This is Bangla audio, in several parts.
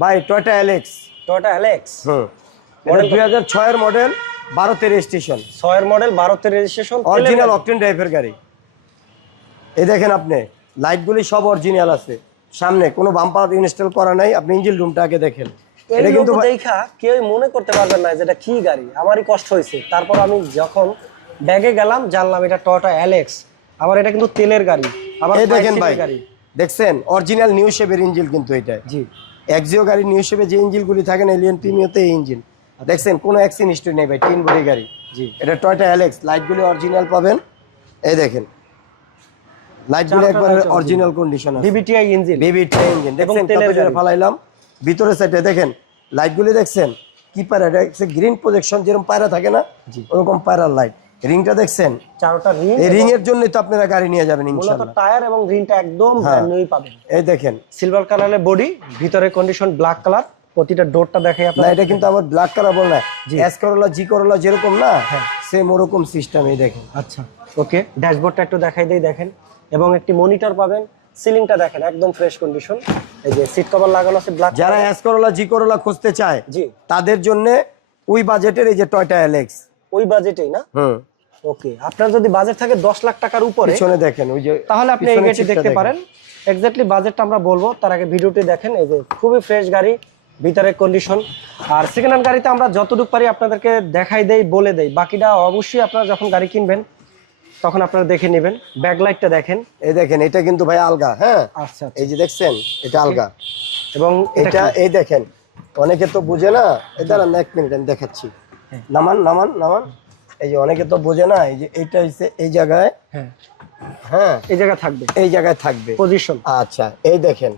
ভাই Toyota LX. Toyota LX, model 2006 এর মডেল, 12 তে রেজিস্ট্রেশন। 6 এর মডেল, 12 তে রেজিস্ট্রেশন, অরিজিনাল অকটেন ড্রাইভের গাড়ি। এই দেখেন আপনি লাইটগুলি সব অরিজিনাল আছে, সামনে কোনো বাম্পার ইনস্টল করা নাই। আপনি ইঞ্জিন রুমটা আগে দেখেন। এটা কিন্তু দেখা কেউ মনে করতে পারবেন না যেটা কি গাড়ি। আমারই কষ্ট হয়েছে, তারপর আমি যখন ব্যাগে গেলাম জানলাম এটা টয়োটা এলএক্স। আবার এটা কিন্তু তেলের গাড়ি। আবার এই দেখেন ভাই, গাড়ি দেখছেন অরিজিনাল নিউ শেপের ইঞ্জিন কিন্তু এটা। জি, এক্সিও গাড়ি নিউ শেপে যে ইঞ্জিনগুলি থাকে না, এলিয়ন প্রিমিয়াতে এই ইঞ্জিন দেখছেন, কোনো অ্যাক্সিডেন্ট হিস্ট্রি নেই ভাই, 3 বডি গাড়ি। জি, এটা টয়োটা এলএক্স। লাইটগুলি অরিজিনাল পাবেন, এই দেখেন লাইটগুলি একবার অরিজিনাল কন্ডিশন আছে। বিবিটিআই ইঞ্জিন, বিবিটিআই ইঞ্জিন দেখছেন, কত জোরে ফালাইলাম। ভিতরে সাইডে দেখেন লাইটগুলি দেখছেন কি পায়রা, এটা গ্রিন প্রজেকশন যেরকম পায়রা থাকে না, ওরকম পায়রার লাইট। রিংটা দেখছেন, চারটা রিং। এই রিং এর জন্যই তো আপনারা গাড়ি নিয়ে যাবেন ইনশাআল্লাহ। মূলত টায়ার এবং রিংটা একদম ব্র্যান্ড নিউই পাবেন। এই দেখেন সিলভার কালারের বডি, ভিতরে কন্ডিশন ব্ল্যাক কালার। প্রতিটা ডোরটা দেখে না, আপনারা। এটা কিন্তু আবার ব্ল্যাক কালার বল না, এস করোলা জি করোলা যেরকম না, সেম ওরকম সিস্টেম। এই দেখেন। আচ্ছা, ওকে। ড্যাশবোর্ডটা একটু দেখাই দেই, দেখেন। এবং একটি মনিটর পাবেন। সিলিংটা দেখেন একদম ফ্রেশ কন্ডিশন। এই যে সিট কভার লাগানো আছে ব্ল্যাক। যারা এস করোলা জি করোলা খুঁজতে চায়, জি, তাদের জন্য ওই বাজেটের এই যে টয়োটা এলএক্স। ওই বাজেটেই না? ওকে। আপনার যদি বাজেট থাকে 10 লাখ টাকার উপরে, পিছনে দেখেন ওই যে, তাহলে আপনি এই গাড়িটি দেখতে পারেন। এক্স্যাক্টলি বাজেটটা আমরা বলবো, তার আগে ভিডিওটি দেখেন। এই যে খুবই ফ্রেশ গাড়ি, ভিতরের কন্ডিশন। আর সেকেন্ড হ্যান্ড গাড়িতে আমরা যতটুকু পারি আপনাদেরকে দেখাই দেই, বলে দেই। বাকিটা অবশ্যই আপনারা যখন গাড়ি কিনবেন তখন আপনারা দেখে নেবেন। ব্যাকলাইটটা দেখেন, এই দেখেন এটা কিন্তু ভাই আলগা। হ্যাঁ, আচ্ছা, এই যে দেখছেন এটা আলগা। এবং এটা এই দেখেন, অনেকে তো বুঝে না। এই দাঁড়ান এক মিনিট আমি দেখাচ্ছি। নামান নামান নামান। এই যে অনেকে তো বোঝে না, এই যে এইটা হচ্ছে এই জায়গায়, হ্যাঁ এই জায়গায় থাকবে, এই জায়গায় থাকবে পজিশন। আচ্ছা, এই দেখেন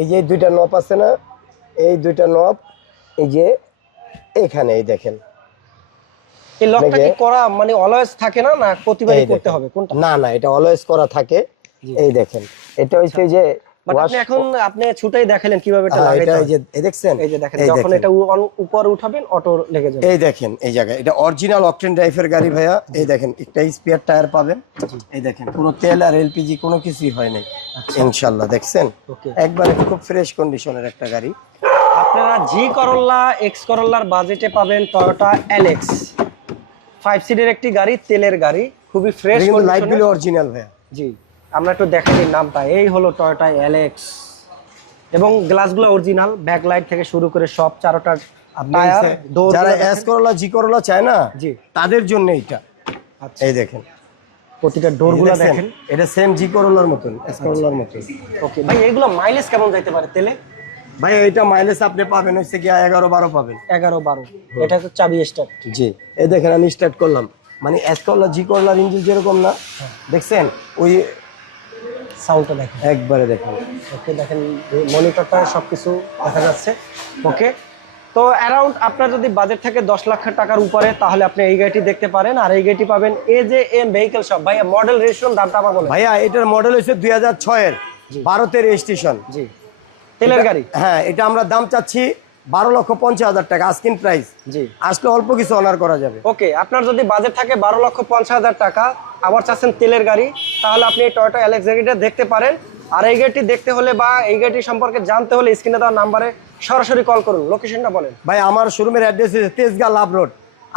এই যে দুইটা নব আছে না, এই দুইটা নব এই যে এইখানে, এই দেখেন। এই লকটা কি করা মানে অলওয়েজ থাকে না, না প্রতিবারই করতে হবে কোনটা? না না, এটা অলওয়েজ করা থাকে। এই দেখেন এটা হচ্ছে যে আপনি ছুটাই দেখালেন কিভাবে এটা লাগাইতে হয়। এই যে দেখছেন, এই যে দেখেন যখন এটা উপরে উঠাবেন অটো লেগে যাবে। এই দেখেন এই জায়গায়, এটা অরিজিনাল অকটেন ড্রাইভের গাড়ি ভাইয়া। এই দেখেন একটা স্পেয়ার টায়ার পাবেন। এই দেখেন কোনো তেল আর এলপিজি কোনো কিছুই হয় নাই ইনশাআল্লাহ। দেখছেন একবারে খুব ফ্রেশ কন্ডিশনের একটা গাড়ি। আপনারা জি করোলা, এক্স করোলার বাজেটে পাবেন টয়োটা এলএক্স। 5 সিটের একটি গাড়ি, তেলের গাড়ি, খুবই ফ্রেশ কন্ডিশনে। লাইটগুলো অরিজিনাল ভাইয়া। জি, আমরা একটু দেখাই দিই নামটা। এই হলো টয়োটা এলএক্স এবং গ্লাসগুলো অরিজিনাল, ব্যাকলাইট থেকে শুরু করে সব চারটা টায়ার, ডোর। যারা এস করোলা জি করোলা চায় না, জি, তাদের জন্য এটা। আচ্ছা, এই দেখেন প্রতিটা ডোরগুলো দেখেন, এটা সেম জি করোলার মতন, এস করোলার মতন। ওকে ভাই, এগুলো মাইলেজ কেমন যাইতে পারে তেলে? ভাই এটা মাইলেজ আপনি পাবেন হচ্ছে কি 11-12 পাবেন। 11-12। এটা তো চাবি স্টার্ট। জি, এই দেখেন আমি স্টার্ট করলাম, মানে এস করোলা জি করোলার ইঞ্জিন যেরকম না, দেখছেন ওই সাউন্ডটা দেখেন একবারে দেখেন। ওকে, দেখেন মনিটরটা সবকিছু দেখা যাচ্ছে। ওকে, তো অ্যারাউন্ড আপনার যদি বাজেট থাকে 10 লাখ টাকার উপরে, তাহলে আপনি এই গাড়িটি দেখতে পারেন। আর এই গাড়িটি পাবেন AJM ভেহিকল শপ। ভাইয়া মডেল রেজিস্ট্রেশন দামটা আবার বলেন। ভাইয়া এটার মডেল হচ্ছে 2006 এর, 12 তে রেজিস্ট্রেশন। জি, তেলের গাড়ি। হ্যাঁ, এটা আমরা দাম চাচ্ছি 12,50,000 টাকা আস্কিং প্রাইস। জি, আসলে অল্প কিছু অনার করা যাবে। ওকে, আপনার যদি বাজেট থাকে 12,50,000 টাকা, আবার চাচ্ছেন তেলের গাড়ি, তাহলে আপনি এই টয়োটা এলএক্স গাড়িটা দেখতে পারেন। আর এই গাড়িটি দেখতে হলে বা এই গাড়িটি সম্পর্কে জানতে হলে স্ক্রিনে দেওয়া নাম্বারে সরাসরি কল করুন। লোকেশনটা বলেন ভাই। আমার শোরুমের অ্যাড্রেস হচ্ছে তেজগাঁ লাভ রোড,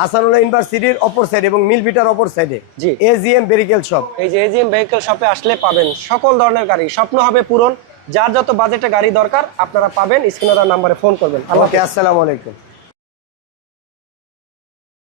আসানুল্লাহ ইউনিভার্সিটির অপর সাইড এবং মিল বিটার অপর সাইডে। জি, AJM ভেহিকল শপ। এই যে AJM ভেহিকল শপে আসলে পাবেন সকল ধরনের গাড়ি। স্বপ্ন হবে পূরণ। যার যত বাজেটে গাড়ি দরকার আপনারা পাবেন। স্ক্রিনে দেওয়া নাম্বারে ফোন করবেন। ওকে, আসসালামু আলাইকুম।